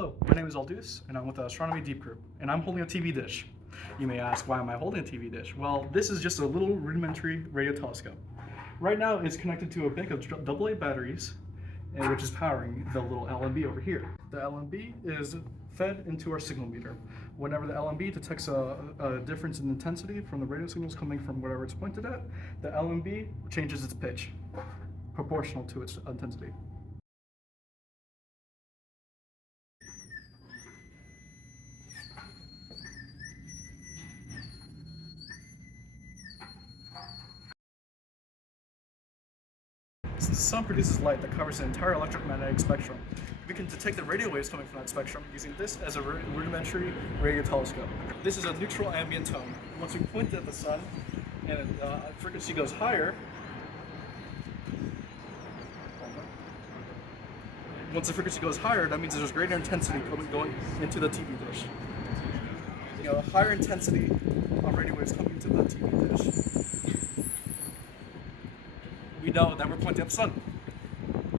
Hello, my name is Aldus, and I'm with the Astronomy Deep Group, and I'm holding a TV dish. You may ask, why am I holding a TV dish? Well, this is just a little rudimentary radio telescope. Right now, it's connected to a bank of AA batteries, which is powering the little LMB over here. The LMB is fed into our signal meter. Whenever the LMB detects a difference in intensity from the radio signals coming from whatever it's pointed at, the LMB changes its pitch, proportional to its intensity. Since the sun produces light that covers the entire electromagnetic spectrum, we can detect the radio waves coming from that spectrum using this as a rudimentary radio telescope. This is a neutral ambient tone. Once we point at the sun and frequency goes higher, that means there's greater intensity going into the TV dish. Higher intensity of radio waves coming into the TV dish, we know that we're pointing at the sun.